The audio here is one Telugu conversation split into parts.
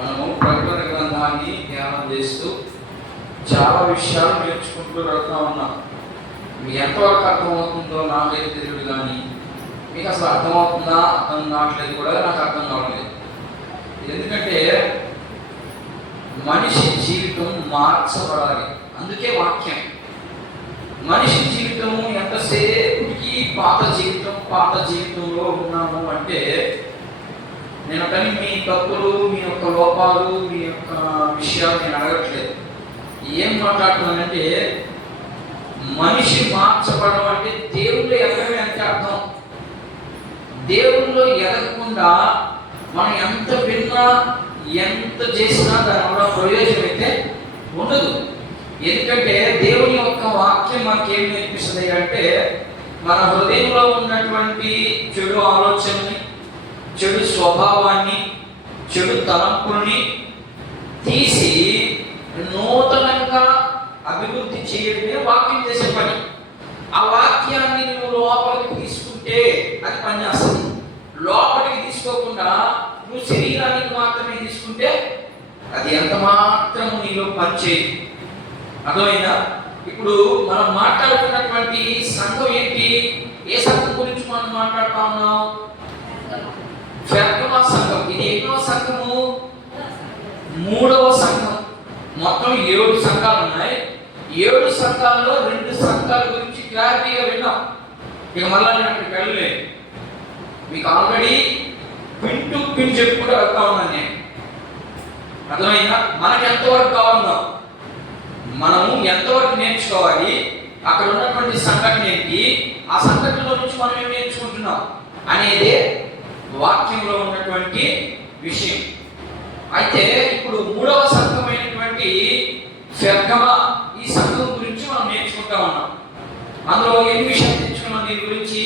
మనము ప్రకటన గ్రంథాన్ని ధ్యానం చేస్తూ చాలా విషయాలు నేర్చుకుంటూ వెళ్తా ఉన్నాం. మీకు ఎంతవరకు అర్థమవుతుందో నాకైతే తెలియదు, కానీ మీకు అసలు అర్థమవుతుందా అర్థం కావట్లేదు కూడా నాకు అర్థం కావట్లేదు. ఎందుకంటే మనిషి జీవితం మార్చబడాలి. అందుకే వాక్యం. మనిషి జీవితం ఎంతసేపుకి పాత జీవితంలో ఉన్నాము అంటే, నేను కానీ మీ తప్పులు, మీ యొక్క లోపాలు, మీ యొక్క విషయాలు నేను అడగట్లేదు. ఏం మాట్లాడుతున్నానంటే, మనిషి మార్చబడడం అంటే దేవుళ్ళు ఎదగడమే అంటే అర్థం. దేవుళ్ళు ఎదగకుండా మనం ఎంత విన్నా ఎంత చేసినా దానివల్ల ప్రయోజనం అయితే ఉండదు. ఎందుకంటే దేవుని యొక్క వాక్యం మనకేం నేర్పిస్తుంది అంటే, మన హృదయంలో ఉన్నటువంటి చెడు ఆలోచనని, చెడు స్వభావాన్ని, చెడు తలంపుల్ని తీసి నూతనంగా అభివృద్ధి చేయడమే వాక్యం చేసే పని. ఆ వాక్యాన్ని నువ్వు లోపలికి తీసుకుంటే అది పని చేస్తుంది. లోపలికి తీసుకోకుండా నువ్వు శరీరానికి మాత్రమే తీసుకుంటే అది ఎంత మాత్రం నీలో పని చేయదు. అర్థమైందా? ఇప్పుడు మనం మాట్లాడుతున్నటువంటి సంఘం ఏంటి? ఏ సంఘం గురించి మనం మాట్లాడుతా ఉన్నాం? పెర్గమ సంఘం. ఇది ఎన్నో సంఘము? 3వ సంఘం. మొత్తం 7 సంఘాలు ఉన్నాయి. 7 సంఘాల్లో 2 సంఘాల గురించి క్లారిటీగా విన్నాం. ఇక మళ్ళా నేను అక్కడికి వెళ్ళలేదు. మీకు ఆల్రెడీ పిన్ టు పిన్ చెప్పి కూడా వెళ్తా ఉన్నాను నేను. అర్థమైందా? మనకి ఎంతవరకు కావాలో, మనము ఎంతవరకు నేర్చుకోవాలి, అక్కడ ఉన్నటువంటి సంఘటన ఏంటి, ఆ సంఘటనలో నుంచి మనం ఏం నేర్చుకుంటున్నాం అనేదే వాక్యంలో ఉన్నటువంటి విషయం. అయితే ఇప్పుడు 3వ సంఘమైనటువంటి పెర్గమ, ఈ సంఘం గురించి మనం నేర్చుకుంటా ఉన్నాం. అందులో ఎన్ని విషయాలు నేర్చుకున్నాం? దీని గురించి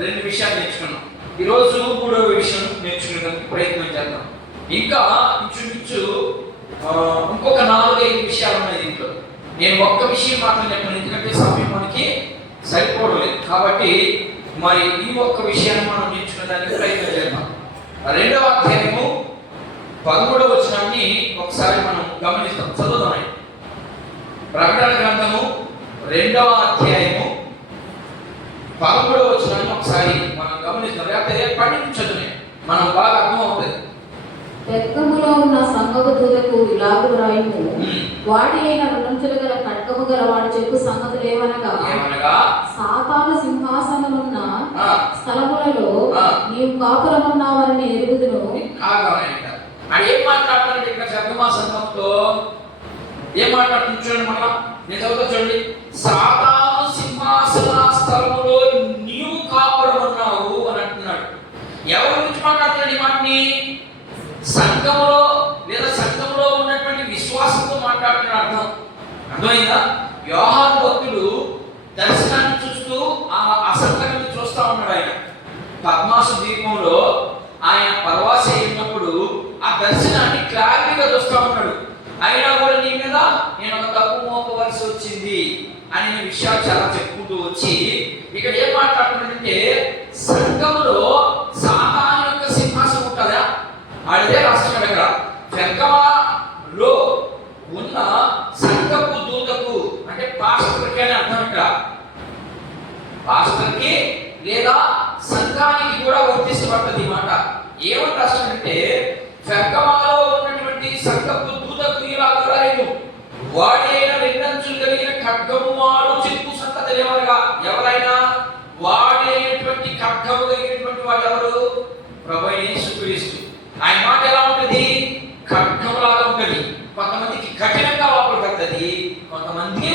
2 విషయాలు నేర్చుకున్నాం. ఈరోజు 3వ విషయం నేర్చుకునేందుకు ప్రయత్నం చేద్దాం. ఇంకా ఇంచుమించు ఇంకొక 4-5 విషయాలు ఉన్నాయి దీంట్లో. నేను ఒక్క విషయం మాత్రం చెప్పాను, ఎందుకంటే సమయం మనకి సరిపోవట్లేదు. కాబట్టి మరి ఈ ఒక్క విషయాన్ని మనం నేర్చుకునేదానికి ప్రయత్నం చేద్దాం. 2వ అధ్యాయము 13వ వచనాన్ని ఒకసారి మనం గమనిస్తాం. చదువుదాం. ప్రకటన గ్రంథము 2వ అధ్యాయము 13వ వచనాన్ని ఒకసారి మనం గమనిస్తాం. లేకపోతే పఠించదునే మనం బాగా అర్థమవుతుంది. పెర్గములో ఉన్న సంఘపు దూతకు ఇలాగు వ్రాయుము, వాడి అయిన 2 అంచులు గల ఖడ్గము గల వాడు చెప్పు సంగతులు ఏమనగా, సాతాను సింహాసనమున్న స్థలములలో నీవు కాపురమున్నావని ఎరుగుదును. ఏం మాట్లాడుతున్నాడు ఇక్కడ? పెర్గమ సంఘంతో ఏం మాట్లాడుతుంది చూడండి. మళ్ళా నేను చదువుతా చూడండి. సాతాను సింహాసన స్థలములో నీవు కాపురమున్నావు అని అంటున్నాడు. ఎవరి గురించి మాట్లాడుతున్నాడు ఈ మాటని? సంఘంలో లేదా సంఘంలో ఉన్నటువంటి విశ్వాసంతో మాట్లాడుతున్న అర్థం. అర్థమైందా? యోహాను భక్తుడు దర్శనాన్ని చూస్తూ ఆ అసంఖ్యాన్ని చూస్తా ఉన్నాడు. ఆయన పద్మాసు ద్వీపంలో ఆయన పరవాస అయినప్పుడు ఆ దర్శనాన్ని క్లారిటీగా చూస్తా ఉన్నాడు. అయినా కూడా నీ మీద నేను ఒక తప్పు మోపవలసి వచ్చింది అనే విషయాలు చాలా చెప్పుకుంటూ వచ్చి ఇక్కడ ఏం మాట్లాడుతున్నాడంటే, సంఘంలో సాతాను యొక్క సింహాసనం ఉంటుందా? అదే రాష్ట్రం దగ్గర పెర్గమలో ఉన్న సంఘపు దూతకు, అంటే పాస్టర్కి అని అర్థం. ఇక్కడ పాస్టర్కి లేదా సంఘానికి కూడా వర్తిస్తబడుతుంది ఈ మాట. ఏమని రాష్ట్రం పెర్గమలో ఉన్నటువంటి సంఘపు దూతకు ఇలాగు వ్రాయుము, వాడి అయిన 2 అంచులు కలిగిన ఖడ్గము వాడు చెప్పు సంగతులు ఏమనగా. ఎవరైనా వాడి అయినటువంటి ఖడ్గము కలిగినటువంటి వాడు ఎవరు? ప్రభువైన యేసుక్రీస్తు. ఆయన మాట ఎలా ఉంటుంది? ఖడ్గంలాగా ఉంటుంది. కొంతమందికి కఠినంగా లోపలికి వెళ్తుంది, కొంతమంది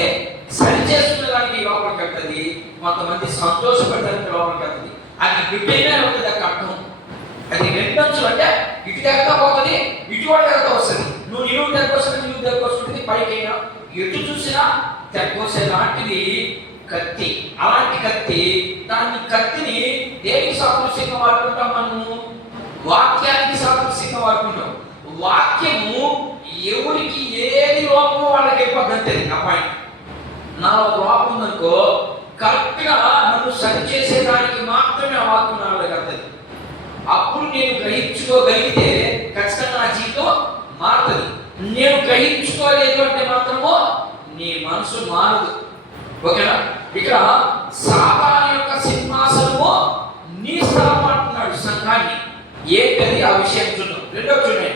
సరి చేసుకునేదానికి లోపలికి వెళ్తుంది, కొంతమంది సంతోషపడడానికి లోపలికి వెళ్తుంది. అది బిడ్డైనా ఉంటుంది ఆ ఖడ్గం. అది 2 అంచులు అంటే ఇటు దగ్గర పోతుంది, ఇటు వాడి దగ్గర వస్తుంది. నువ్వు దగ్గర వస్తుంది, పైకైనా ఎటు చూసినా తెగ్గొసే లాంటిది కత్తి. అలాంటి కత్తి, కత్తిని దేనికి సాదృశ్యంగా వాడుకుంటాం? మనము వాక్యానికి సాదృశ్యంగా వాడుకుంటాం. వాక్యము ఎవరికి ఏది లోపమో వాళ్ళకి పద్ధతి. అమ్మాయి నాలో లోపం ఉందనుకో, కరెక్ట్గా నన్ను సరి చేసేదానికి మాత్రమే ఆ వాక్యం నాలో కలుగుతుంది. అప్పుడు నేను గ్రహించుకోగలిగితే ఖచ్చితంగా నా జీవితం మారుతుంది. నేను గ్రహించుకోలేదు అంటే మాత్రము నీ మనసు మారదు. ఓకేనా? ఇక్కడ సాతాను యొక్క సింహాసనము నీ స్థలం అంటున్నాడు సంఘాన్ని. ఏంటది ఆ విషయం చూద్దాం. రెండో చూడండి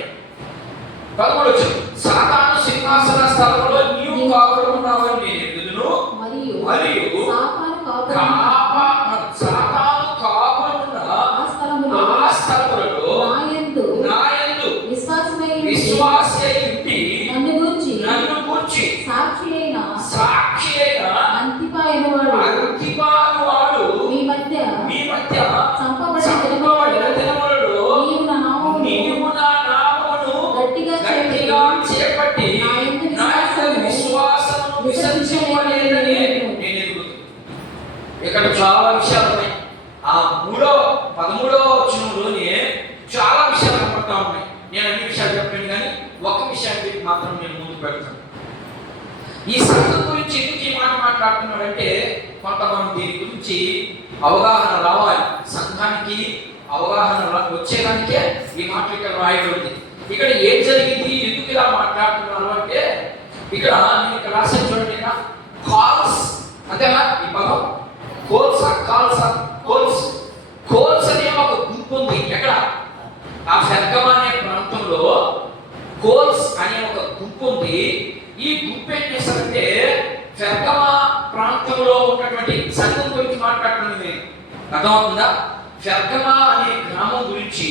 13 సాతాను సింహాసన స్థలంలో నీవు కాపురం ఉన్నావని నేను ఎరుగుదును, మరియు సాతాను కాపురమున్న ఆ స్థలములలో నా యందు విశ్వాసి ఉండి నన్ను గూర్చి సాక్షి అయిన అంతిపా అను వాడు మీ మధ్య చంపబడిన దినములలో నీవు నా నామమును గట్టిగా చేపట్టి నా విశ్వాసమును విసర్జింపలేదని నేను ఎరుగుదును. ఇక్కడ చాలా విషయాలు ఉన్నాయి. ఆ 13వ వచనంలోనే చాలా విషయాలు కనపడతా ఉన్నాయి. నేను అన్ని విషయాలు చెప్పాను, కానీ ఒక విషయాన్ని మాత్రం నేను ముందుకు పెడతాను. ఈ సంఘం గురించి ఎందుకు ఈ మాట మాట్లాడుతున్నాడంటే కొంతమంది దీని గురించి అవగాహన రావాలి. సంఘానికి అవగాహన వచ్చేదానికే ఈ మాటలు ఇక్కడ రాయబడింది. ఇక్కడ ఏం జరిగింది, ఎందుకు ఇలా మాట్లాడుతున్నారు అంటే ఇక్కడ నేను ఇక్కడ రాసిన చూడండి, కాల్స్ అంతేనా ఈ పదం కోల్స్ అనే ఒక గుంపు ఉంది. ఎక్కడ? ఆ పెర్గమా అనే ప్రాంతంలో కోల్స్ అనే ఒక గుంపు ఉంది. ఈ గుంపు ఏం చేస్తారంటే పెర్గమా ప్రాంతంలో ఉన్నటువంటి సంఘం గురించి మాట్లాడుతున్నాను నేను. అర్థమవుతుందా? పెర్గమా అనే గ్రామం గురించి,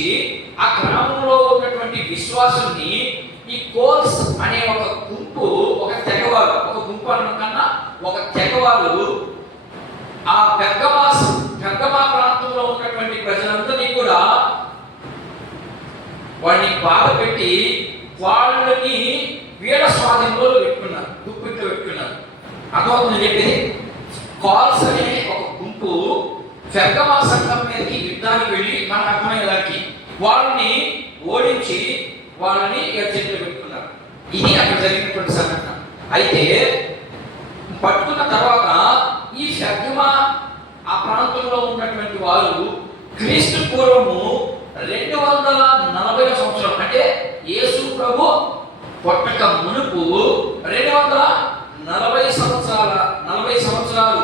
ఆ గ్రామంలో ఉన్నటువంటి విశ్వాసుల్ని ఈ కోల్స్ అనే ఒక గుంపు, ఒక తెగవారు, ఒక గుంపు అనకన్నా ఒక తెగవారు ఆ పెర్గమా ప్రాంతంలో ఉన్నటువంటి ప్రజలందరినీ కూడా వాడిని బాధ పెట్టి వాళ్ళని వీళ్ళ స్వాధీనంలో పెట్టుకున్నారు, గుప్పిట్లో పెట్టుకున్నారు. అర్థమవుతుంది చెప్పేది? కాల్స్ అనే ఒక గుంపు పెర్గమా సంఘం మీదకి యుద్ధానికి వెళ్ళి మనకు అర్థమయ్యేదానికి వాళ్ళని ఓడించి వాళ్ళని చేతిలో పెట్టుకున్నారు. ఇది అక్కడ జరిగినటువంటి సంఘటన. అయితే పట్టుకున్న తర్వాత ఈ పెర్గమా ఆ ప్రాంతంలో ఉన్నటువంటి వారు క్రీస్తు పూర్వము 240 సంవత్సరం, అంటే యేసు ప్రభు పుట్టక మునుపు 240 సంవత్సరాలు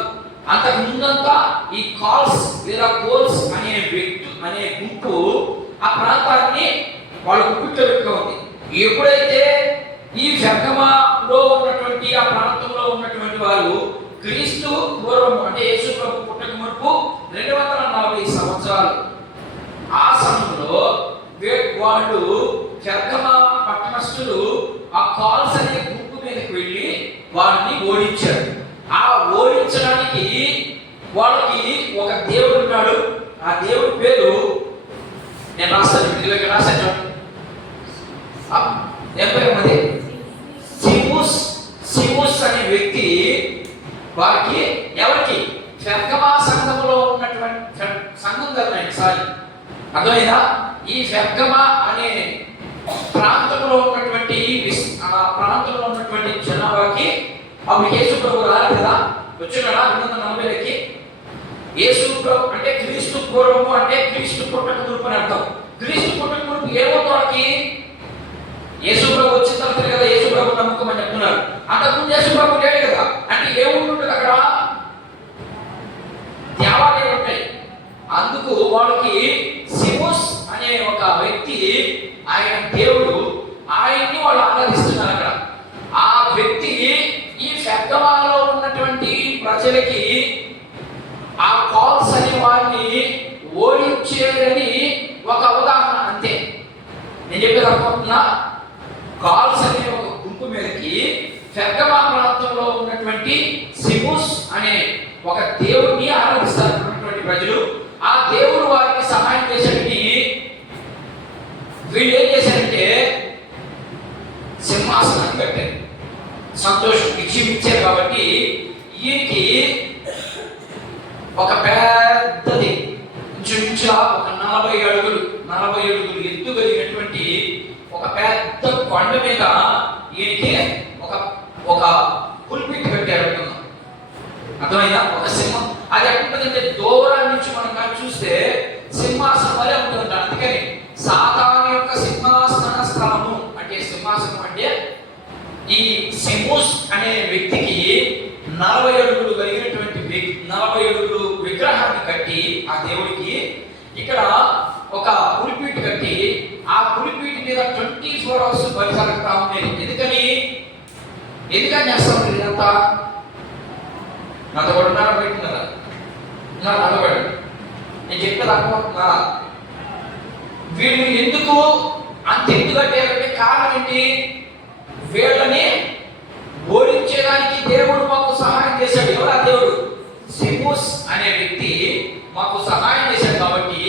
అంతకు ముందంతా ఈ కాల్స్ లేదా కోల్స్ అనే గుంపు ఆ ప్రాంతాన్ని వాళ్ళు గుప్పిట్లో పెట్టుకుంది. ఎప్పుడైతే ఈ పెర్గమాలో ఉన్నటువంటి ఆ ప్రాంతంలో ఉన్నటువంటి వారు క్రీస్తు పూర్వము అంటే యేసు ప్రభు పుట్టక మునుపు 240 సంవత్సరాలు ఆ సమయంలో వాళ్ళు పెర్గమా పట్టణస్థులు ఆ కాల్స్ అనే గుంపు మీదకి వెళ్ళి వారిని ఓడించారు. ఆ ఓడించడానికి వాళ్ళకి ఒక దేవుడు ఉన్నాడు. ఆ దేవుడి పేరు నేను రాస్తాను, ఇదిగో రాశాను. ఏం పేరు అది? సిముస్ అనే వ్యక్తి వారికి, ఎవరికి? పెర్గమా సంఘంలో ఉన్నటువంటి సంఘం కదా సారీ, అర్థమైందా? ఈ పెర్గమా అనే ప్రాంతంలో ఉన్నటువంటి జనాభాకి అప్పుడు యేసు ప్రభు రాలేదు కదా, వచ్చాడా 240కి. యేసు ప్రభు అంటే క్రీస్తు పూర్వము, అంటే క్రీస్తు పుట్టక మునుపు అని అర్థం. క్రీస్తు పుట్టక మునుపు ఏమవుతానికి? యేసు ప్రభు వచ్చిన తర్వాత కదా యేసు ప్రభు నమ్మకం అని చెప్తున్నారు. అంతకుముందు యేసు ప్రభు లేడు కదా, అంటే ఏముంటుంది అక్కడ? దేవాలయాలు ఉంటాయి. అందుకు వాళ్ళకి సిముస్ అనే ఒక వ్యక్తి, ఆయన దేవుడు, ఆయన్ని వాళ్ళు ఆరాధిస్తున్నారు అక్కడ. ఆ వ్యక్తి ఈ పెర్గమాలో ఉన్నటువంటి ప్రజలకి ఆ కాల్స్ అనే వారిని ఓడించేదని ఒక అవగాహన, అంతే. నేను చెప్పేది అర్థమవుతుందా? కాల్స్ అనే ఒక గుంపు మీదకి పెర్గమా ప్రాంతంలో ఉన్నటువంటి సిముస్ అనే ఒక దేవుడిని ఆరాధిస్తున్నటువంటి ప్రజలు, ఆ దేవుడు వారికి సహాయం చేసేటి వీళ్ళు ఏం చేశారంటే సింహాసనాన్ని కట్టారు. సంతోషం ఇచ్చారు కాబట్టి ఈయనకి ఒక పెద్దది ఇంచుమించుగా ఒక 40 అడుగులు ఎత్తు కలిగినటువంటి ఒక పెద్ద కొండ మీద ఈయనకి ఒక పుల్పిట్ కట్టారు. అర్థమైందా? ఒక సింహం. అది ఎక్కడంటే దూరం నుంచి మనం చూస్తే సింహాసనం వలె ఉంటుంది. అందుకని సాతాను యొక్క సింహాసన స్థలము అంటే ఈ సెమూస్ అనే వ్యక్తికి 40 అడుగులు కలిగినటువంటి 40 అడుగులు విగ్రహాన్ని కట్టి ఆ దేవుడికి ఇక్కడ ఒక పులిపీట కట్టి ఆ పులిపీట మీద 24 అవర్స్ బలి జరుగుతా ఉండేది. ఎందుకని చేస్తా ఉండేది ఇదంతా? నాతో కూడా ఉన్నారా బయట ఉన్నారా? నాతో కూడా నేను చెప్తే అనుకుంటున్నా. వీళ్ళు ఎందుకు అంత ఎందుకు కట్టారంటే కారణం ఏంటి? వీళ్ళని ఓడించేదానికి దేవుడు మాకు సహాయం చేశాడు. ఎవరు ఆ దేవుడు? సెమూస్ అనే వ్యక్తి మాకు సహాయం చేశాడు. కాబట్టి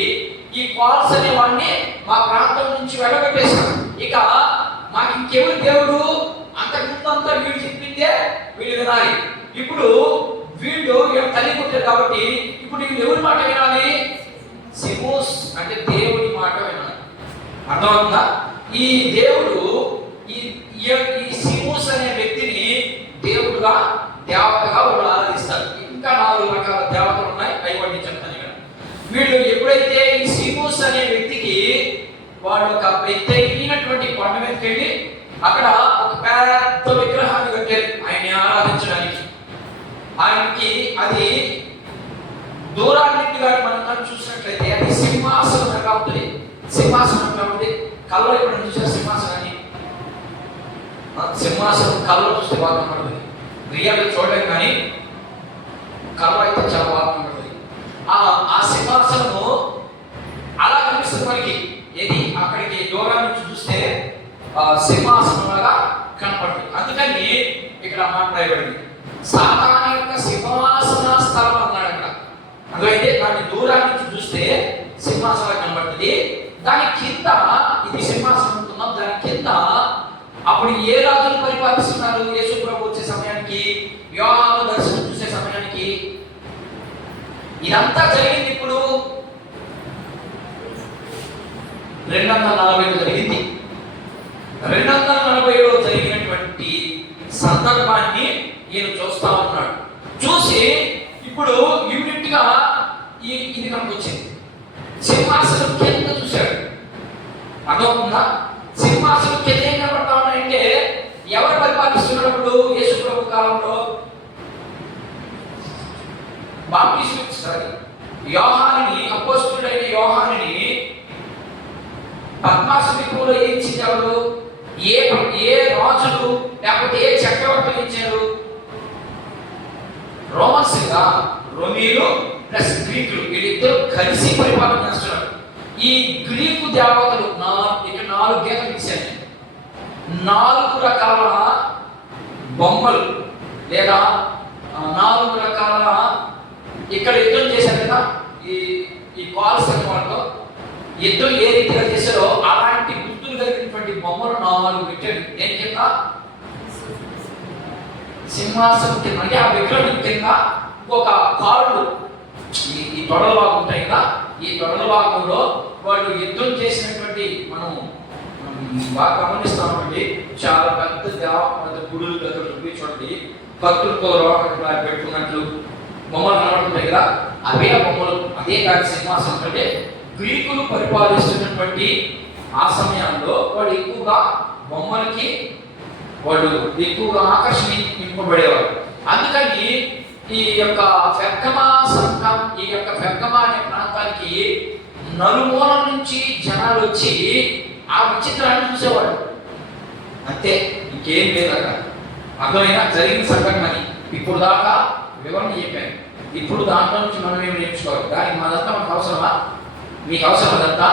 ఈ పాల్స్ అనే వాడిని మా ప్రాంతం నుంచి వెళ్ళగొట్టేశాడు. ఇక మాకు ఇంకెవరు దేవుడు? అంతకుముందు అంతా వీళ్ళు చెప్పిందే వీళ్ళు వినాలి. ఇప్పుడు వీళ్ళు తల్లి కొట్టారు కాబట్టి ఇప్పుడు వీళ్ళు ఎవరి మాట వినాలి? సెమూస్ అంటే దేవుడి మాట వినాలి. అర్థమవుతుందా? ఈ దేవుడు ఈ సెమూస్ అనే వ్యక్తిని దేవుడుగా దేవతగా వాళ్ళు ఆరాధిస్తారు. ఇంకా 4 రకాల దేవతలు ఉన్నాయి, అవి చెప్తాను ఇక్కడ. వీళ్ళు ఎప్పుడైతే ఈ సెమూస్ అనే వ్యక్తికి వాళ్ళు ఒక ఎత్తైనటువంటి కొండ మీదకి వెళ్ళి అక్కడ ఒక పెద్ద విగ్రహాన్ని కట్టారు ఆయన్ని ఆరాధించడానికి. ఆయనకి అది దూరాన్ని మనం చూసినట్లయితే అది సింహాసనం కాబట్టి సింహాసనం కాబట్టి కళ్ళలో ఇప్పుడు చూసారు సింహాసనాన్ని. సింహాసనం కళ్ళలో చూస్తే బాగా కనబడుతుంది, రియల్ చూడలేదు కానీ కళ్ళలో అయితే చాలా బాగా కనబడుతుంది. ఆ సింహాసనము అలా కనిపిస్తుంది మనకి. ఏది అక్కడికి దూరం నుంచి చూస్తే సింహాసనం లాగా కనపడుతుంది. అందుకని ఇక్కడ మాట్లాడబడింది సాతాను యొక్క సింహాసన స్థలం అన్నాడు అక్కడ. అందుకైతే దాన్ని దూరం నుంచి చూస్తే సింహాసనం కనబడుతుంది. దాని కింద ఇది సింహాసనం ఉంటున్నాం, దాని కింద అప్పుడు ఏ రాజులు పరిపాలిస్తున్నారు? యేసు ప్రభు వచ్చే సమయానికి, యోహాను దర్శనం చూసే సమయానికి ఇదంతా జరిగింది. ఇప్పుడు 240 జరిగింది. 240లో జరిగినటువంటి సందర్భాన్ని ఈయన చూస్తా ఉన్నాడు. చూసి ఇప్పుడు యూనిట్ గా ఇది కనుక వచ్చింది. సింహాసనం కింద చూశాడు. అర్థమవుతుందా? సింహాసనం కింద ఏం కనబడతా ఉన్నాయంటే ఎవరు పరిపాలిస్తున్నప్పుడు యేసు ప్రభు కాలంలో బాప్టిజం ఇస్తారు. యోహానుని, అపోస్తలుడైన యోహానుని పద్మాసనికులు ఇచ్చింది ఎవరు? ఏ రాజులు లేకపోతే ఏ చక్రవర్తులు ఇచ్చారు? రోమన్స్ గా రోమీలు ప్లస్ గ్రీకులు వీళ్ళిద్దరూ కలిసి పరిపాలన చేస్తున్నారు. ఈ గ్రీకు దేవతలు ఇక్కడ 4 గీతలు ఇచ్చారు. 4 రకాల బొమ్మలు లేదా 4 రకాల ఇక్కడ యుద్ధం చేశారు కదా ఈ కాల్స్ అనే వాళ్ళతో యుద్ధం ఏ రీతిగా చేశారో అలాంటి గుర్తులు కలిగినటువంటి బొమ్మలు 4 పెట్టాడు. దేని కింద? సింహాసనం కింద. అంటే ఆ విగ్రహం కింద ఇంకొక కాళ్ళు ఈ తొడల భాగం ఉంటాయి కదా, ఈ తొడల భాగంలో వాళ్ళు యుద్ధం చేసినటువంటి మనం బాగా గమనిస్తామండి. చాలా పెద్ద గుడులు దగ్గర చూపించండి, కత్తులతో రోకట్లా పెట్టుకున్నట్లు బొమ్మలు కనబడుతుంటాయి కదా, అవే బొమ్మలు. అదే కాదు సింహాసనం అంటే గ్రీకులు పరిపాలిస్తున్నటువంటి ఆ సమయంలో వాళ్ళు ఎక్కువగా బొమ్మలకి వాళ్ళు ఎక్కువగా ఆకర్షింపబడేవారు. అందుకని ఈ యొక్క పెర్గమా సంఘం, ఈ యొక్క పెర్గమా అనే ప్రాంతానికి నలుమూల నుంచి జనాలు వచ్చి ఆ విచిత్రాన్ని చూసేవాడు. అంతే, ఇంకేం లేదు అక్కడ. అర్థమైనా జరిగిన సంఘటనని ఇప్పుడు దాకా వివరణ చెప్పాను. ఇప్పుడు దాంట్లో నుంచి మనం ఏమి నేర్చుకోవాలి? దానికి మనంతా మనకు అవసరమా? మీకు అవసరం అదంతా?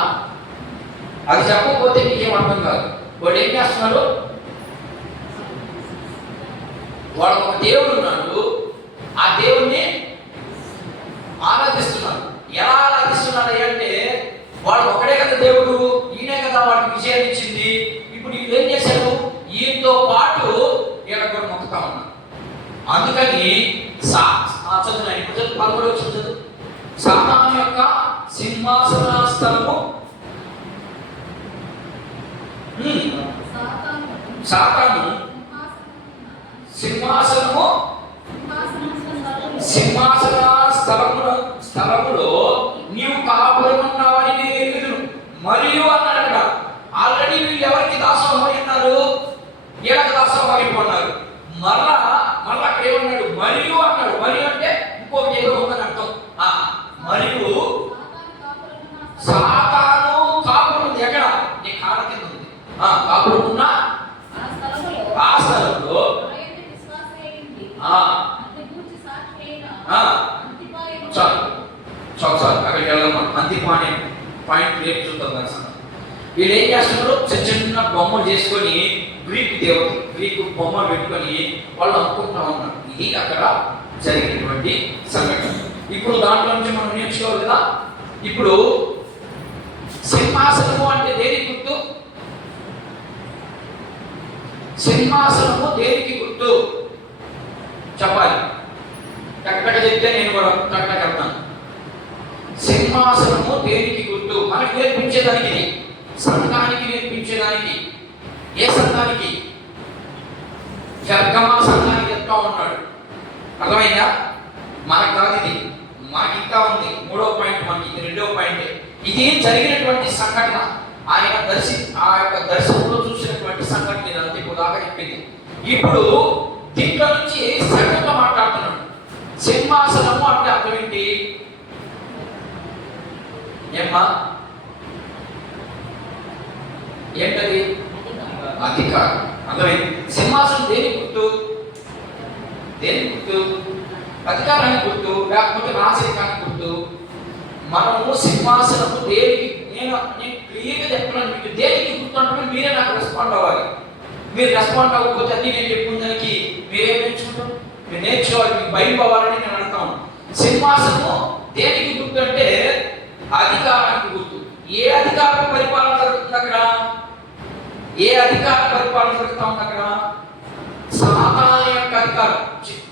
అది చెప్పకపోతే మీకేం అర్థం కాదు. వాళ్ళు ఏం చేస్తున్నారు? వాడు ఒక దేవుడు ఉన్నాడు, ఆ దేవుణ్ణి ఆరాధిస్తున్నారు. ఎలా ఆరాధిస్తున్నారు అంటే వాడు ఒకడే కదా దేవుడు, ఈయనే కదా వాడికి విజయం ఇచ్చింది. ఇప్పుడు వీళ్ళు ఏం చేశారు? ఈయనతో పాటు వీళ్ళ కూడా మొక్కుతా ఉన్నారు. అందుకని చదువు ఇప్పుడు చదువు 11 చదువు. సాతాను యొక్క సింహాసన స్థలము, సాతాను సింహాసనము, సింహాసన స్థలములో నీవు కాపురం ఉన్నావని నేను ఎరుగుదును. మరియు అన్నాడు, ఆల్రెడీ వీళ్ళు ఎవరికి దాసోహమై ఉన్నారు? వీళ్ళకి దాసోహమైపోన్నారు. మరలా అక్కడ ఏమన్నాడు? మరియు అన్నాడు. మరియు అంటే ఇంకొకటి ఏదో ఉందని అర్థం. మరియు సాతాను కాపురం ఉంది. ఎక్కడ? నీ కాళ్ళ కింద ఉంది. కాపురం ఉన్న ఆ స్థలంలో చాలు అక్కడికి వెళ్దాం. అంతిపానే పాయింట్ రేపు చూద్దాం. దర్శనం వీళ్ళు ఏం చేస్తున్నారు? చిన్న బొమ్మలు చేసుకొని గ్రీకు బొమ్మలు పెట్టుకొని వాళ్ళు అనుకుంటున్నా ఉన్నారు. ఇది అక్కడ జరిగినటువంటి సంఘటన. ఇప్పుడు దాంట్లో నుంచి మనం నేర్చుకోవాలి కదా. ఇప్పుడు సింహాసనము అంటే దేనికి గుర్తు? సింహాసనము దేనికి గుర్తు చెప్పాలి. టక్కగా చెప్తే నేను కూడా టక్కగా చెప్తాను. సింహాసనము దేనికి గుర్తు? మనకి నేర్పించేదానికి, సంఘానికి నేర్పించేదానికి. ఏ సంఘానికి? పెర్గమ సంఘానికి చెప్తా ఉన్నాడు. అర్థమైందా? మనకు కాదు ఇది, మాకు ఇంకా ఉంది. 3వ పాయింట్ మనకి, ఇది 2వ పాయింట్. ఇది జరిగినటువంటి సంఘటన. ఆయన ఆ యొక్క దర్శనంలో చూసినటువంటి సంఘటన ఇదంతా ఇప్పుడు దాకా చెప్పింది. ఇప్పుడు దీంట్లో నుంచి సంఘంలో మాట్లాడుతున్నాడు. సింహాసనము అంటే అర్థం ఏంటి? ఏమ్మా? ఏంటది? అధికారం. అర్థమైంది. సింహాసనం దేని గుర్తు? అధికారానికి గుర్తు, లేకపోతే రాజరికానికి గుర్తు. మనము సింహాసనము దేనికి, నేను క్లియర్గా చెప్తున్నాను మీకు, దేనికి గుర్తు అంటే మీరే నాకు రెస్పాండ్ అవ్వాలి. మీరు రెస్పాండ్ అవ్వకపోతే అన్ని నేను చెప్పుకుందానికి మీరేం నేర్చుకుంటాం? మీరు నేర్చుకోవాలి, మీకు భయం అవ్వాలని నేను అడుగుతాను. సింహాసనము దేనికి గుర్తు అంటే అధికారానికి గుర్తు. ఏ అధికార పరిపాలన జరుగుతుంది అక్కడ? ఏ అధికార పరిపాలన జరుగుతా ఉంది అక్కడ? సాతాను యొక్క అధికారం.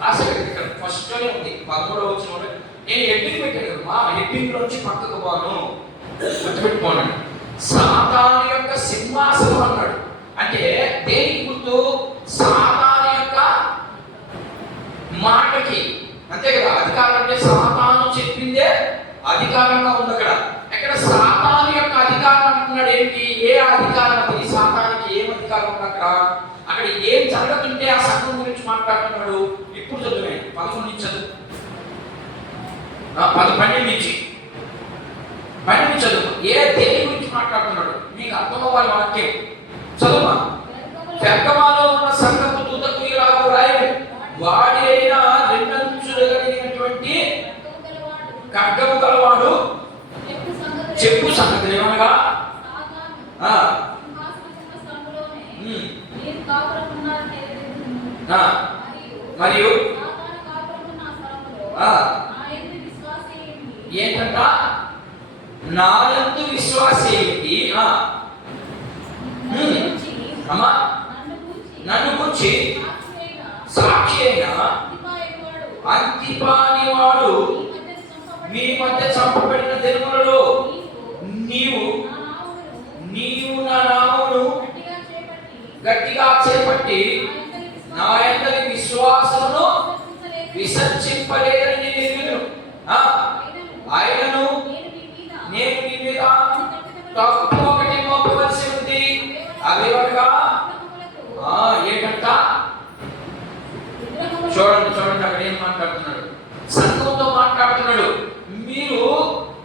రాసగలిగారు ఫస్ట్ లోనే ఉంది. 13వ వచనంలో నేను హెడ్డింగ్ పెట్టాను కదా, మా హెడ్డింగ్ నుంచి పక్కకు పోను, గుర్తుపెట్టుకోండి. సాతాను యొక్క సింహాసనం అన్నాడు. అంటే దేనికి గుర్తు? సాతాను యొక్క మాటకి. అంతే కదా, అధికారం అంటే సాతాను చెప్పిందే అధికారంగా ఉంది అక్కడ. ఎక్కడ సాతాను యొక్క అధికారం అంటున్నాడు. ఏంటి? ఏ అధికారం అది? సాతానికి ఏం అధికారం ఉంది అక్కడ? అక్కడ ఏం జరుగుతుంటే ఆ సంఘం గురించి మాట్లాడుతున్నాడు. ఇప్పుడు చదువు, 11 నుంచి చదువు, 12 నుంచి చదువు. దేని గురించి మాట్లాడుతున్నాడు మీకు అర్థం అవ్వాలి వాక్యం. చదువు. పెర్గమలో ఉన్న సంఘపు దూతకు ఇలాగ రాయడు, వాడి అయిన 2 అంచులు కలిగినటువంటి ఖడ్గము గలవాడు చెప్పు సంగతులు ఏమనగా మరియు ఏంటంట? నాయందు విశ్వాసి ఏంటి? అమ్మా, నన్ను గురించి సాక్షి అయిన అంతిపాని వాడు మీ మధ్య చంపబడిన దినములలో నీవు నా నామమును గట్టిగా చేపట్టి నా యందలి విశ్వాసమును విసర్జింపలేదని నేను ఆయనను నేను మీ మీద తప్పు ఒకటి మోపవలసి ఉంది. అవేవగా ఏంటంట? చూడండి అక్కడ ఏం మాట్లాడుతున్నాడు? సంఘంతో మాట్లాడుతున్నాడు. మీరు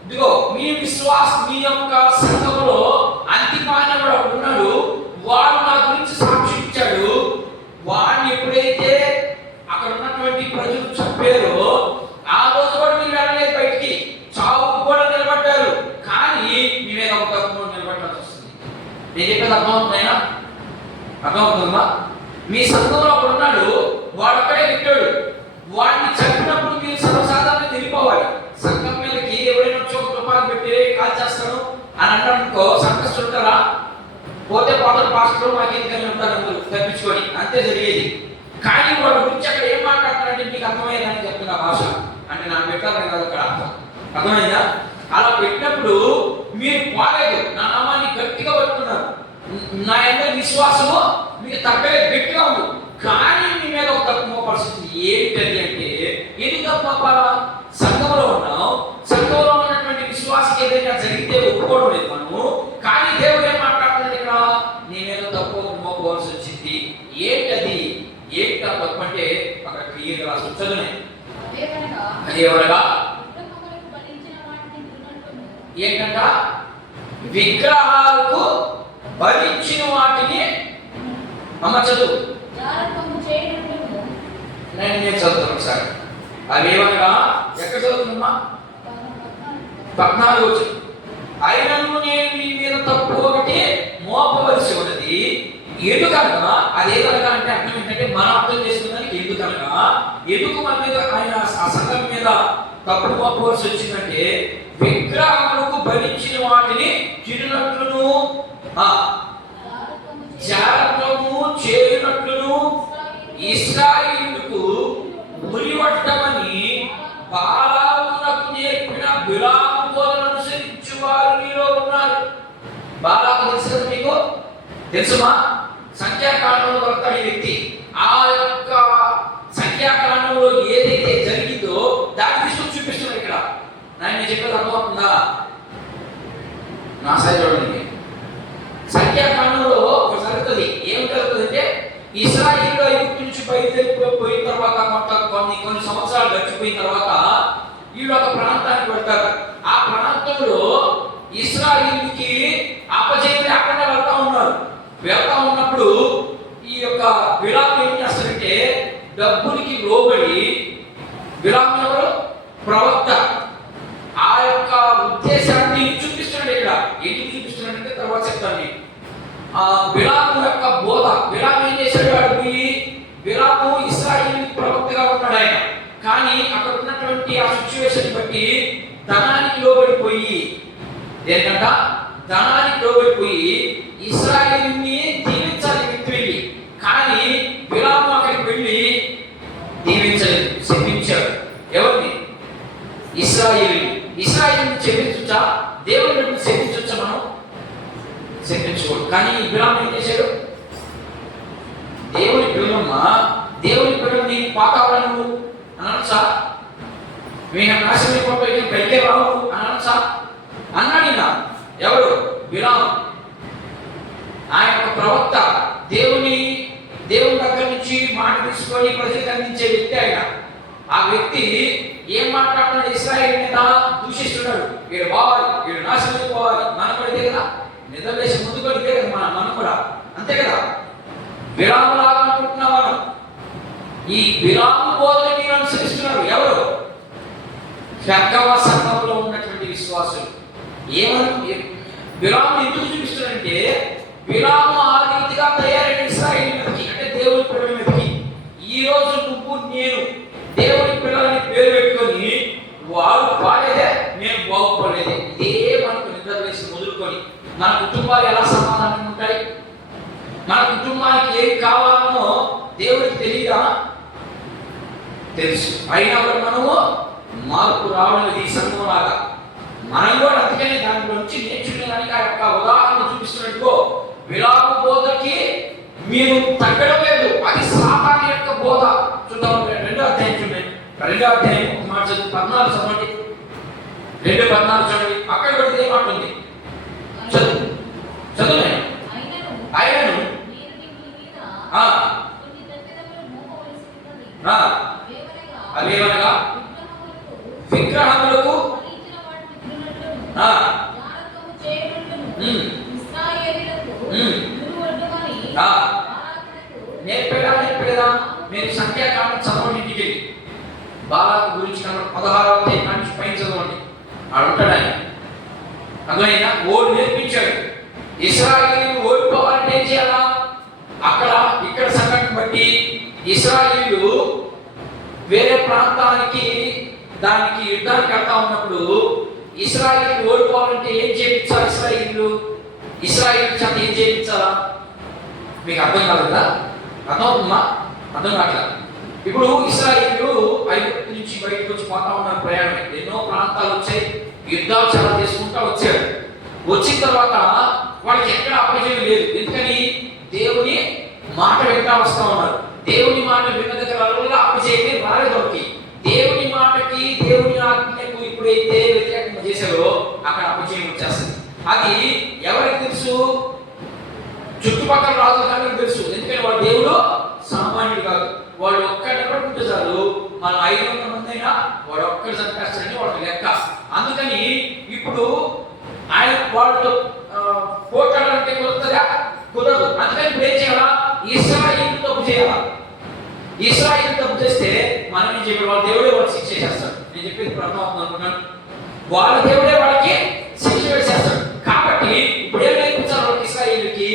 ఇదిగో మీ యొక్క సంఘంలో అంతిపాని వాడు ఒకడు ఉన్నాడు. వాడు నా గురించి సాక్షి ఇచ్చాడు. వాడిని ఎప్పుడైతే అక్కడ ఉన్నటువంటి ప్రజలు చెప్పారో ఆ రోజు కూడా మీరు వెళ్ళలేదు బయటికి, చావుకు కూడా నిలబడ్డారు. కానీ మీ మీద ఒక తప్పు నిలబడాల్సి వస్తుంది. నేను చెప్పేది అర్థమవుతుందా? అర్థమవుతుందా? మీ సంఘంలో ఒకడు ఉన్నాడు, వాడు అక్కడే తిట్టాడు. వాడిని చెప్పినప్పుడు మీరు సర్వసాధారణంగా వెళ్ళిపోవాలి. సంఘం మీదకి ఎవరైనా వచ్చి ఒక రూపాయలు పెట్టి కాల్ చేస్తాను అని అంటానుకో, సంకస్తుంటారా? పోతే పాటలు పాస్టర్ మాకు ఎందుకని ఉంటారు, అందరూ తప్పించుకొని, అంతే జరిగేది. కానీ వాడు గురించి అక్కడ ఏం మాట్లాడుతున్నారంటే మీకు అర్థమయ్యేదని చెప్తున్నా భాష అంటే నాకు పెట్టాలని కాదు అక్కడ అర్థం. అర్థమైందా? అలా పెట్టినప్పుడు మీరు పోలేదు, నా నామాన్ని గట్టిగా పట్టుకున్నారు, నా యొక్క విశ్వాసము మీకు తగ్గలేదు, గట్టిగా ఉంది. కానీ మీ మీద ఒక తప్పు మోపరుస్తుంది. ఏంటది అంటే, ఎందుకు తప్పు మోపాలా? సంఘంలో ఉన్నాం, సంఘంలో ఉన్నటువంటి విశ్వాసకి ఏదైనా జరిగితే ఒప్పుకోవడం లేదు మనము. కానీ దేవుడు ఏం మాట్లాడుతుంది ఇక్కడ? నీ మీద తప్పు మోపవలసి వచ్చింది. చదువు. అదేవనగా అదేవనగా విగ్రహములకు బలించిన వాటిని తినుటను ఏంటంట? విగ్రహాలకు బలించిన వాటిని అమ్మ చదువు. జారత్వము చేయనట్టును నేను చదువుతాను సార్. అదేవనగా ఎక్కడ చదువుతుందమ్మా? 14 వచ్చి అయినను నేను నీ మీద తప్పు ఒకటి మోపవలసి ఉన్నది. ఎందుకనగా అదేదనగా అంటే అర్థం ఏంటంటే మనం అర్థం చేసుకున్నానికి ఎందుకనగా ఎందుకు మన మీద ఆయన ఆ సంఘం మీద తప్పు మోపవలసి వచ్చిందంటే విగ్రహములకు బలించిన వాటిని తిననట్లును జాగ్రత్తము చేయునట్లును ఇశ్రాయేలుకు ఉరివట్టమని బాలామునకు నేర్పిన బిలాము బోధనను అనుసరించు వారు నీలో ఉన్నారు. బాలాము తెలుసు కదా మీకు? తెలుసుమా? సంఖ్యాకాండంలో దొరుకుతాడు ఈ వ్యక్తి. ఆ యొక్క సంఖ్యాకాండంలో ఏదైతే జరిగిందో దాన్ని తీసుకొని చూపిస్తున్నాడు ఇక్కడ. నేను చెప్పేది అర్థమవుతుందా? నా సైడ్ చూడండి. సంఖ్యాకాండంలో ఒక జరుగుతుంది. ఏం జరుగుతుందంటే ఇశ్రాయేలు ఐగుప్తు నుంచి బయలుదేరిపోయిన తర్వాత కొన్ని సంవత్సరాలు గడిచిపోయిన తర్వాత వీళ్ళు ఒక ప్రాంతానికి వెళ్తారు. ఆ ప్రాంతంలో ఇశ్రాయేలుకి అపజయం లేకుండా వెళ్తా ఉన్నప్పుడు ఈ యొక్క బిలాము ఏం చేస్తారంటే డబ్బులకి లోబడి, బిలాము ఎవరు? ప్రవక్త. ఆ యొక్క ఉద్దేశాన్ని చూపిస్తున్నాడు ఇక్కడ. ఎందుకు చూపిస్తున్నాడంటే తర్వాత చెప్తాను నేను. బిలాము యొక్క బోధ. బిలాము ఏం చేశాడు? అడిగి బిలాము ఇశ్రాయేలు ప్రవక్తగా ఉన్నాడు ఆయన. కానీ అక్కడ ఉన్నటువంటి ఆ సిచ్యువేషన్ బట్టి ధనానికి లోబడిపోయి, ఏంటంట? ధనానికి లోబడిపోయి ఇశ్రాయేలుని దీవించాలి వ్యక్తి. కానీ బిలాము అక్కడికి వెళ్ళి దీవించలేదు, శపించాడు. ఎవరిని? ఇశ్రాయేలుని చెప్పించొచ్చా? దేవుడిని శపించొచ్చా? మనం శపించకూడదు. కానీ బిలాము ఏం చేశాడు? దేవుని పిల్లల్ని పాతాలను అనొచ్చా? మేము నాశనమైపోయి పైకే రావు అనొచ్చా? అన్నాడు. ఎవరు? బిలాము. ఆయన ఒక ప్రవక్త. దేవుని దగ్గర నుంచి మాట తీసుకొని ప్రజలకు అందించే వ్యక్తి ఆయన. ఆ వ్యక్తి ఏం మాట్లాడుతున్నాడు? ఇశ్రాయేలు మీద దూషిస్తున్నాడు. వీడు పోవాలి, వీడు నాశనం పోవాలి. మనం కూడా ఇదే కదా, నిద్రలేసి ముందు కూడా ఇదే కదా, మనం కూడా అంతే కదా. బిలాము లాగా అనుకుంటున్నాం మనం. ఈ బిలాము బోధన మీరు అనుసరిస్తున్నారు. ఎవరు? పెద్దవ సంఘంలో ఉన్నటువంటి విశ్వాసులు. ఏమని బిలాము ఎందుకు చూపిస్తున్నారంటే బిలాము ఆ రీతిగా తయారైన ఇశ్రాయేలు మీదకి, అంటే దేవుని పిల్లల మీదకి. ఈ రోజు నువ్వు నేను దేవుని పిల్లలని పేరు పెట్టుకొని వాడు పాడేదే, నేను బాగుపడేదే, ఇదే మనకు నిద్ర వేసి మొదలుకొని మన కుటుంబాలు ఎలా సమాధానంగా ఉంటాయి? మన కుటుంబానికి ఏం కావాలనో దేవుడికి తెలియదా? తెలుసు. అయినా కూడా మనము మార్పు రావడం ఈ సంఘం లాగా మనం కూడా అందుకనే దాంట్లో నుంచి నేర్చుకునేదానికి ఆ యొక్క ఉదాహరణ చూపిస్తున్నట్టు బిలాము బోధకి మీరు తగ్గడం లేదు. అది సాతాను యొక్క బోధ. చూద్దాం 2వ అధ్యాయం చూడండి. 2వ అధ్యాయం ఒక మాట చదువు. 14 చదవండి. 2:14 చూడండి. అక్కడ కూడా ఏ మాట ఉంది? చదువు. ఆయనను అవేవనగా విగ్రహములకు నేర్పేదా? మీరు సంఖ్యాకాండం చదవండి ఇంటికి. బాలాకు గురించి 16వ అధ్యాయం నుంచి పైన చదవండి. ఆడుంటాడు ఆయన. అర్థమైనా? ఓడి నేర్పించాడు. ఇశ్రాయేలు ఓడిపోవాలంటే ఏం చేయాలా? ఇక్కడ సంఘటన బట్టి ఇశ్రాయేలు వేరే ప్రాంతానికి దానికి యుద్ధానికి వెళ్తా ఉన్నప్పుడు ఇశ్రాయేలు ఓడిపోవాలంటే ఏం చేయించాలి? ఇశ్రాయేలు చేత ఏం చేయించాలా? మీకు అర్థం కాలేదా? అర్థమవుతుందా? అర్థం కావట్లేదు. ఇప్పుడు ఇశ్రాయేలు ఐగుప్తు నుంచి బయటకు వచ్చి పోతా ఉన్నారు. ప్రయాణం ఎన్నో ప్రాంతాలు వచ్చాయి, యుద్ధాలు చాలా చేసుకుంటా వచ్చాడు. వచ్చిన తర్వాత వాళ్ళకి ఎక్కడ అపజయం లేదు. ఎందుకని? దేవుని మాట వింటా వస్తా ఉన్నారు. దేవుని మాట విన్న దగ్గర అపజయమే రాలేదు. దేవుని మాటకి దేవుని ఆజ్ఞకు ఎప్పుడైతే వ్యతిరేకంగా చేశారో అక్కడ అపజయం వచ్చేస్తుంది. అది ఎవరికి తెలుసు? చుట్టుపక్కల రాజులకు తెలుసు. ఎందుకంటే వాడు దేవుడు సామాన్యుడు కాదు. వాళ్ళు ఒక్క నిలబడుకుంటే చాలు మనం 500 మంది అయినా వాడు ఒక్కడు చంపేస్తాడని వాళ్ళకి లెక్క. అందుకని ఇప్పుడు ఆయన వాళ్ళు పోట్లాడాలంటే కుదురుతుందా? కుదరదు. అందుకని ఇప్పుడు ఏం చేయాలా? ఇశ్రాయేలు తప్పు చేయాలా? ఇశ్రాయేలు తప్పు చేస్తే మనం ఏం చేయాలి? వాళ్ళ దేవుడే వాళ్ళు శిక్ష చేస్తాడు. నేను చెప్పేది అర్థమవుతుంది అనుకుంటున్నాను. వాళ్ళ దేవుడే వాళ్ళకి శిక్ష వేసేస్తాడు. కాబట్టి ఇప్పుడు ఏం నేర్పించాలి వాళ్ళకి? ఇశ్రాయేలుకి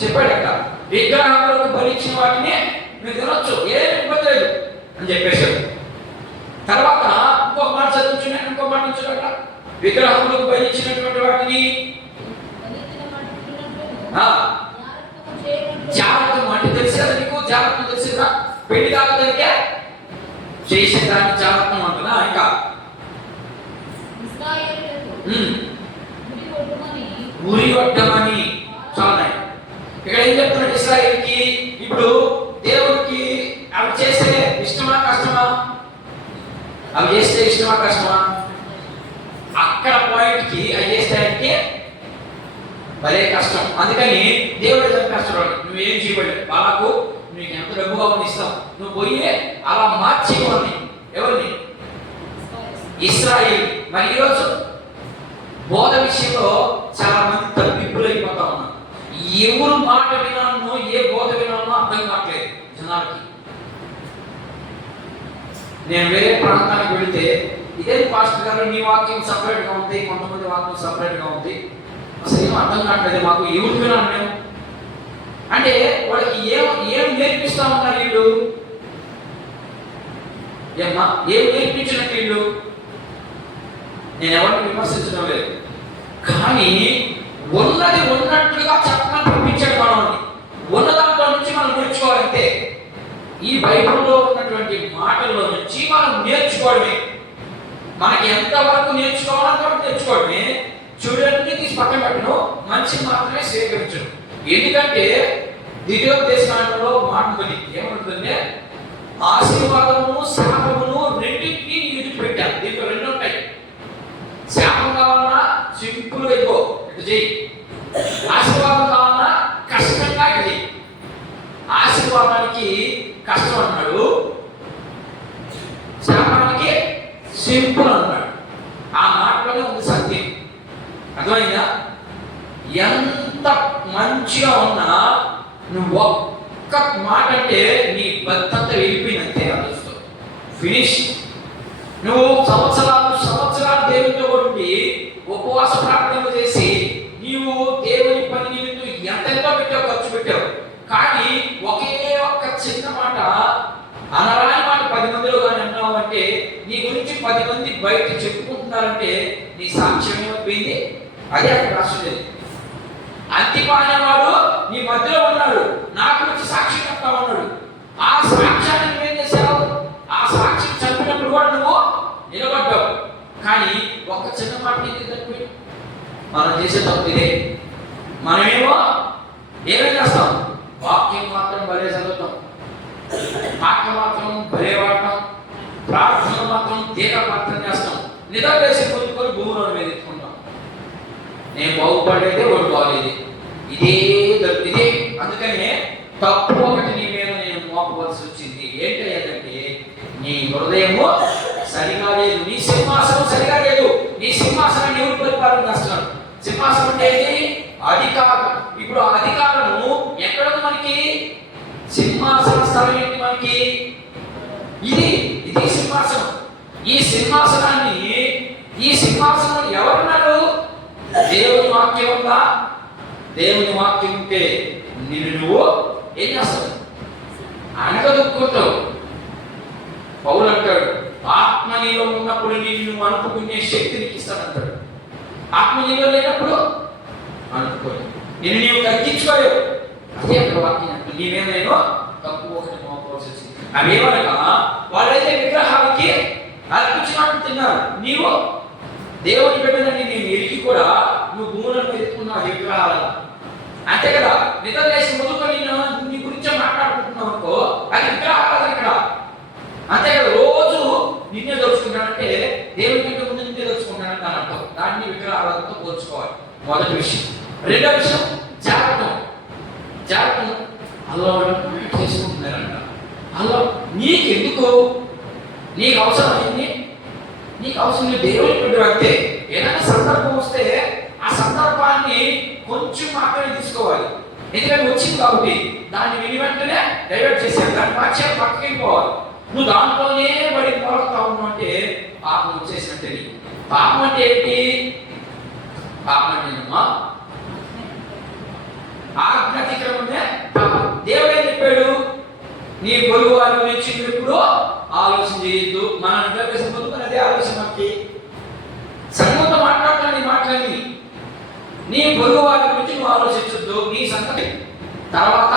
చెప్పాడు అక్కడ, విగ్రహాలకు బలిచ్చిన వాటిని మీరు తినొచ్చు, ఏమి ఇబ్బంది లేదు అని చెప్పేశాడు. తర్వాత ఇంకొక మాట చదువుతున్నాను, ఇంకో మాట ఉంచుకోట, విగ్రహములకు బలిచ్చినటువంటి వాటిని జాగ్రత్త అంటే తెలిసేదా నీకు? జాగ్రత్త తెలిసేదా? పెళ్లి కాకపోతే చేసేదాన్ని జాగ్రత్త అంటున్నా. ఇంకా ఉరి వడ్డమని చాలా ఇక్కడ ఏం చెప్తున్నాడు ఇశ్రాయేలుకి? ఇప్పుడు దేవుడికి అవి చేస్తే ఇష్టమా కష్టమా? అవి చేస్తే ఇష్టమా కష్టమా? అక్కడ పాయింట్కి అవి చేస్తే ఆయనకి భలే కష్టం. అందుకని దేవుడు చంపేస్తున్నాడు. నువ్వేం చేయబడలేదు. బాలకు నీకు ఎంత డబ్బు కావాలని ఇస్తాం, నువ్వు పోయి అలా మార్చేవాడిని. ఎవరిని? ఇశ్రాయేలు. మరి ఈరోజు బోధ విషయంలో చాలా మంది తప్పిప్పులు అయిపోతా ఉన్నారు. ఎవరు మాట వినాలనో ఏ బోధ వినాలనో అర్థం కావట్లేదు జనాలకి. నేను వేరే ప్రాంతానికి వెళితే ఇదే పాస్టర్ గారు నీ వాక్యం సపరేట్గా ఉంది, కొంతమంది వాక్యం సపరేట్గా ఉంది, అసలు ఏం అర్థం కావట్లేదు మాకు, ఎవరు వినాలి మేము అంటే వాళ్ళకి ఏం నేర్పిస్తా ఉన్నారు వీళ్ళు? ఏమ్మా ఏం నేర్పించినట్టు వీళ్ళు? నేను ఎవరిని విమర్శించడం లేదు, కానీ ఉన్నది ఉన్నట్లుగా చెప్పమని పంపించాడు. మనల్ని ఉన్న దాంట్లో నుంచి మనం నేర్చుకోవాలంటే ఈ బైబిల్లో ఉన్నటువంటి మాటల్లో నుంచి మనం నేర్చుకోవడమే. మనకి ఎంతవరకు నేర్చుకోవాలో అంతవరకు నేర్చుకోవడమే. చూడడానికి తీసి పక్కన పెట్టను, మంచి మాత్రమే స్వీకరించను. ఎందుకంటే ద్వితీయోపదేశకాండంలో మాట ఉంది, ఏమంటుందంటే ఆశీర్వాదమును శాపమును రెండింటినీ ఎదుటి పెట్టారు. దీంట్లో రెండు ఉంటాయి. శాపం కావాలన్నా సింపుల్ ఎక్కువ ఇటు చేయి, ఆశీర్వాదం కావాలన్నా కష్టంగా ఇటు చేయి. ఆశీర్వాదానికి కష్టం అన్నాడు, శాపానికి సింపుల్ అన్నాడు. ఆ మాటలోనే ఉంది సత్యం. అర్థమైందా? ఎంత మంచిగా ఉన్నా నువ్వు ఒక్క మాట అంటే నీ బతంతా వెళ్ళిపోయినంతే. ఆలోచిస్తూ ఫినిష్. నువ్వు సంవత్సరాలు దేవునితో ఉండి ఉపవాస ప్రార్థనలు చేసి నీవు దేవుని పని నిమిత్తం ఎంతెంతో పెట్టావు, ఖర్చు పెట్టావు, కానీ ఒకే ఒక్క చిన్న మాట, అనరాని మాట 10 మందిలో కానీ అన్నావు అంటే నీ గురించి 10 మంది బయట చెప్పుకుంటున్నారంటే నీ సాక్ష్యం ఏమైపోయింది? అదే అక్కడ రాష్ట్రలేదు. అంతిపానేవాడు నీ మధ్యలో ఉన్నాడు, నా గురించి సాక్షి చెప్తా ఉన్నాడు. ఆ సాక్ష్యాన్ని నువ్వేం చేశావు? ఆ సాక్షి చంపినప్పుడు కూడా నువ్వు నిలబడ్డావు. కానీ ఒక్క చిన్న మాట నీకు తప్పిపోయి మనం చేసే తప్పు ఇదే. మనమేమో ఏమేం చేస్తాం? వాక్యం మాత్రం భలే చదువుతాం, మాట మాత్రం భలే వాడతాం, ప్రార్థన మాత్రం తీర ప్రార్థన చేస్తాం, నిద్ర వేసి కొనుక్కొని భూమిలో మీద ఎత్తుకుంటాం. నేను బాగుపడేదే వాడు బాగలేదు, ఇదే. అందుకనే తప్పు ఒకటి నీ మీద నేను మోపవలసి వచ్చింది. ఏంటంటే నీ హృదయము సరిగా లేదు, నీ సింహాసనం సరిగా లేదు. నీ సింహాసనాన్ని ఎవరు పరిపాలన చేస్తున్నాడు? సింహాసనం అంటే ఏంటి? అధికారం. ఇప్పుడు ఆ అధికారము ఎక్కడ ఉంది మనకి? సింహాసన స్థలం ఏంటి మనకి? ఇది సింహాసనం. ఈ సింహాసనం ఎవరున్నారు? దేవుని వాక్యం ఉందా? దేవుని వాక్యం ఉంటే నువ్వు ఏం చేస్తావు? అనగదొక్కుంటావు. పౌలు అంటాడు, ఆత్మ నీలో ఉన్నప్పుడు నువ్వు అనుకునే శక్తి నీకు ఇస్తానంటాడు. ఆత్మ నీలో లేనప్పుడు అనుకోలేదు, నీవు తగ్గించుకోలేవు. అదే అక్కడ వాక్యం అంటే నీ మీద నేను తప్పు ఒకటి మోపవలసి వచ్చింది. అవేమనగా వాళ్ళైతే విగ్రహాలకి అర్పించినట్టు తిన్నారు, నీవు దేవుని బిడ్డలని నేను ఎరిగి కూడా నువ్వు భూములను ఎత్తుకున్నావు విగ్రహాలను. అంతే కదా? నిద్ర లేచి ముందుకొని నీ గురించే మాట్లాడుకుంటున్నావు అనుకో, అది విగ్రహాలు ఇక్కడ. అంతే కదా? రోజు నిన్నే దోచుకుంటానంటే దేవుని కంటే ముందు నిన్నే దోచుకుంటానంటే అని అర్థం. దాన్ని విగ్రహాలతో పోల్చుకోవాలి. మొదటి విషయం. రెండో విషయం జాగ్రత్త. అలా చేసుకుంటున్నారంట. అలా నీకెందుకు నీకు అవసరం ఏంటి? నీకు అవసరం నువ్వు దేవుని బిడ్డ అంతే. ఏదైనా సందర్భం వస్తే ఆ సందర్భాన్ని కొంచెం మాత్రమే తీసుకోవాలి. ఎందుకంటే వచ్చింది కాబట్టి దాన్ని విని వెంటనే డైవర్ట్ చేసేయాలి, దాన్ని మార్చేది పక్కకి వెళ్ళిపోవాలి. నువ్వు దాంట్లోనే పడి పోరాడుతా ఉన్నావు అంటే పాపం వచ్చేసినట్టే. పాపం అంటే ఏంటి? పాపం అంటేనమ్మా ఆజ్ఞాతిక్రమమే పాపం. దేవుడు ఏం చెప్పాడు? నీ పొరుగు వారి గురించి ఇప్పుడు ఆలోచన చేయొద్దు. మనం నిర్దేశం పొందుకుని అదే ఆలోచన మనకి. సంగంతో మాట్లాడతాను మాట్లాడి నీ పొరుగు వారి గురించి నువ్వు ఆలోచించొద్దు. నీ సంగతి తర్వాత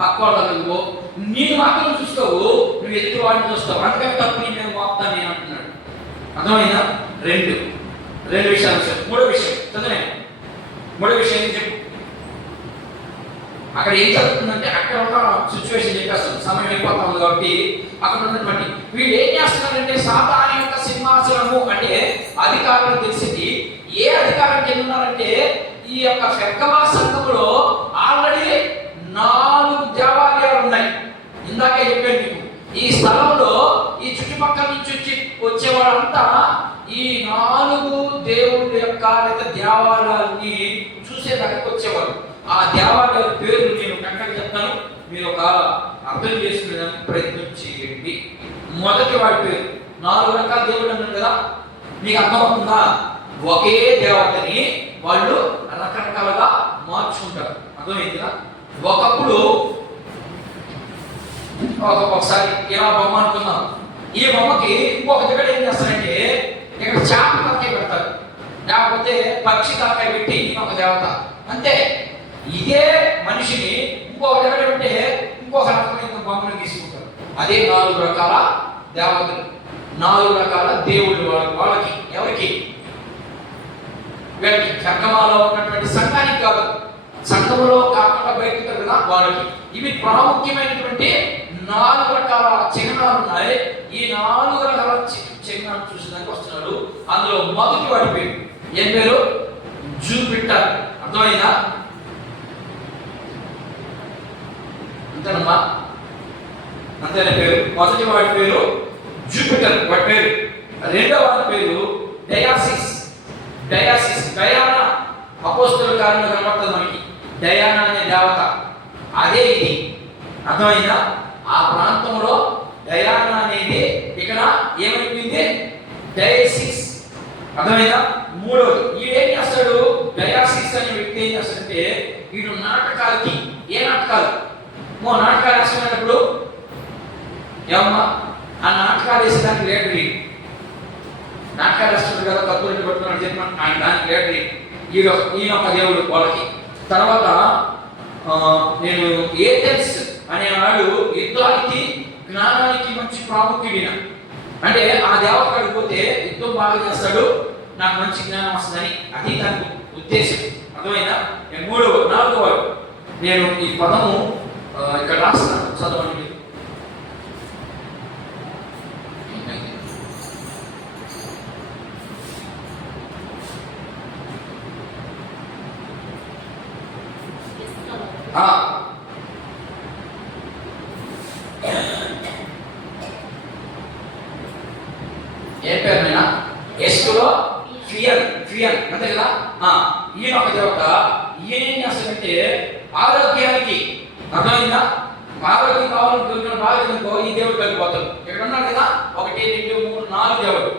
పక్క వాళ్ళకు నేను మాత్రం చూసుకోవు, నువ్వు ఎదుటి వాడిని చూస్తావు. అందుకని తప్పు నీ మీద మోపుతాను నేను అంటున్నాడు. అర్థమైనా? రెండు విషయాలు. మూడో విషయం చదివే. మూడో విషయం ఏం చెప్పు. అక్కడ ఏం జరుగుతుందంటే అక్కడ ఒక సిచ్యువేషన్ చెప్పేస్తుంది, సమయం అయిపోతా ఉంది కాబట్టి అక్కడ ఉన్నటువంటి వీళ్ళు ఏం చేస్తున్నారంటే సాతాను యొక్క సింహాసనము అంటే అధికారులు తెలిసింది. ఏ అధికారం కింద ఉన్నారంటే ఈ యొక్క పెర్గమా సంఘములో ఆల్రెడీ 4 దేవాలయాలు ఉన్నాయి. ఇందాకే చెప్పాను మీకు. ఈ స్థలంలో ఈ చుట్టుపక్కల నుంచి వచ్చే వాళ్ళంతా ఈ 4 దేవుళ్ళ యొక్క దేవాలయాన్ని చూసేదానికి వచ్చేవారు. ఆ దేవాలయాల పేర్లు నేను కరెక్ట్గా చెప్తాను, మీరు ఒక అర్థం చేసుకునేదానికి ప్రయత్నం చేయండి. మొదటి వాడి పేరు 4 రకాల దేవుళ్ళు అన్నారు కదా, మీకు అర్థమవుతుందా? ఒకే దేవతని వాళ్ళు రకరకాలుగా మార్చుకుంటారు. అర్థమైందిగా? ఒకప్పుడు ఒకసారి ఇలా బొమ్మ అనుకున్నాం. ఈ బొమ్మకి ఇంకొక దగ్గర ఏం చేస్తారంటే ఇక్కడ చేప తలకాయ పెడతారు, లేకపోతే పక్షి తలకాయ పెట్టి ఒక దేవత అంతే. ఇదే మనిషిని ఇంకొక దగ్గర పెట్టి ఇంకొక రకమైన బొమ్మను తీసుకుంటారు. అదే 4 రకాల దేవతలు, 4 రకాల దేవుళ్ళు వాళ్ళకి. ఎవరికి? వీళ్ళకి. సంగమాలో ఉన్నటువంటి సంఘానికి కాదు, సంఘములో కాకుండా బయటకు కదా వాళ్ళకి. ఇవి ప్రాముఖ్యమైనటువంటి 4 రకాల చిహ్నాలు ఉన్నాయి. ఈ 4 రకాల చిహ్నాలు చూసేదానికి వస్తున్నాడు. అందులో మొదటి వాడి పేరు ఏం పేరు? జూపిటర్. అర్థమైందా? అంతేనమ్మా, అంతేనా పేరు? మొదటి వాడి పేరు జూపిటర్, వాడి పేరు. రెండవ వాడి పేరు డయాసిస్. డయానా అపోస్తలుల కార్యంలో కనబడుతుంది మనకి. డయానా అనే దేవత అదే ఇది. అర్థమైందా? ఆ ప్రాంతంలో డయానా అనేది ఇక్కడ ఏమైపోయింది? డయాసిస్. అర్థమైందా? మూడోది ఈడేం చేస్తాడు? డయాసిస్ అనే వ్యక్తి ఏం చేస్తాడంటే వీడు నాటకాలకి, ఏ నాటకాలు నాటకాలు వేస్తున్నప్పుడు ఏమమ్మా ఆ నాటకాలు వేసేదానికి లేడు. నాటకాలు వేస్తున్నాడు కదా, తప్పు రెండు పట్టుకున్నాడు చెప్పి దానికి లేడు. ఈయన ఒక దేవుడు వాళ్ళకి. తర్వాత నేను ఏథెన్స్ అనేవాడు యుద్ధానికి జ్ఞానానికి మంచి ప్రాముఖ్యుడిన. అంటే ఆ దేవత కాడిపోతే యుద్ధం బాగా చేస్తాడు, నాకు మంచి జ్ఞానం వస్తుందని. అది దాని ఉద్దేశం. అర్థమైందా? నాలుగో వాడు నేను ఈ పదము ఇక్కడ రాస్తాను, చదవండి. ఏ పేరునైనా ఎస్లో ఫియన్ అంతే కదా. ఈయన ఒక దేవత. ఈయన ఏం చేస్తాడంటే ఆరోగ్యానికి, అర్థమైందా? ఆరోగ్యం కావాలనుకుంటున్న బాగా ఈ దేవుడు వెళ్ళిపోతాడు. ఇక్కడ ఉన్నాడు కదా 1 2 3 4 దేవుడు.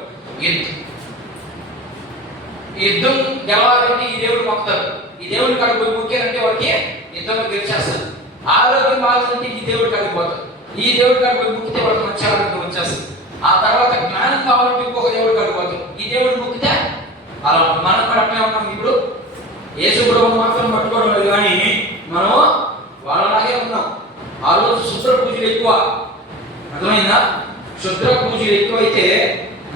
యుద్ధం గెలవాలంటే ఈ దేవుడు మొక్కుతారు. ఈ దేవుడి కాడికి పోయి మొక్కారంటే వాడికి యుద్ధంలో గెలిచేస్తారు. ఆరోగ్యం బాగాలంటే ఈ దేవుడి కాడికి పోతారు. ఈ దేవుడి కాడికి పోయి మొక్కితే వాడికి మంచి ఆరోగ్యం వచ్చేస్తుంది. ఆ తర్వాత జ్ఞానం కావాలంటే ఇంకొక దేవుడి కాడికి పోతారు. ఈ దేవుడు మొక్కితే అలా మనం కూడా అట్లే ఉన్నాం. ఇప్పుడు యేసు ప్రభువు మాత్రం పట్టుకోవడం లేదు, కానీ మనం వాళ్ళలాగే ఉన్నాం. ఆ రోజు శుద్ర పూజలు ఎక్కువ. అర్థమైందా? శుద్ర పూజలు ఎక్కువైతే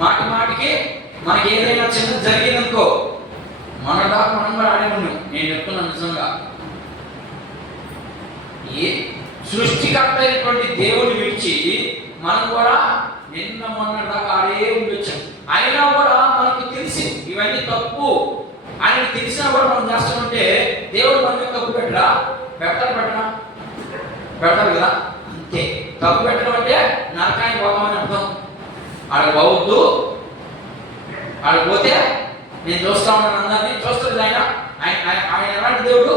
మాటి మాటికి మనకి ఏదైనా చిన్న జరిగిందనుకో మన దాకా మనం కూడా ఆడే ఉన్నాం. నేను చెప్తున్నాను నిజంగా. ఏ సృష్టికర్త అయినటువంటి దేవుని విడిచి మనం కూడా నిన్న మొన్న దాకా ఆడే ఉండొచ్చాం. అయినా కూడా మనకు తెలిసి ఇవన్నీ తప్పు అని తెలిసినా కూడా మనం చేస్తామంటే దేవుడు మన యొక్క తప్పు పెడతారు కదా. అంతే. తప్పు పెట్టడం అంటే నరకానికి పోతామని ఆడ పోవద్దు, ఆడ పోతే నేను చూస్తా ఉన్నాను అందరినీ. చూస్తుంది ఆయన. ఆయన ఎలాంటి దేవుడు?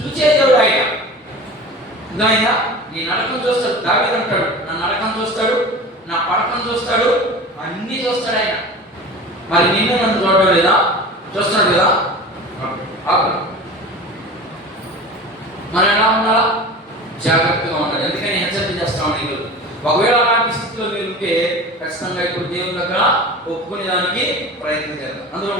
చూసే దేవుడు ఆయన. అర్థమైందా? నీ నడకను చూస్తాడు. దావీదు అంటాడు, నా నడకను చూస్తాడు, నా పడకను చూస్తాడు, అన్నీ చూస్తాడు ఆయన. మరి నిన్ను నన్ను చూడడం లేదా? చూస్తున్నాడు కదా. మనం ఎలా ఉండాలా? జాగ్రత్తగా ఉండాలి. ఎందుకని హెచ్చరిక చేస్తా ఉన్నాను. ఒకవేళ అలాంటి స్థితిలో మీరు ఉంటే ఖచ్చితంగా ఇప్పుడు దేవుని దగ్గర ఒప్పుకునే దానికి ప్రయత్నం చేద్దాం. అందులో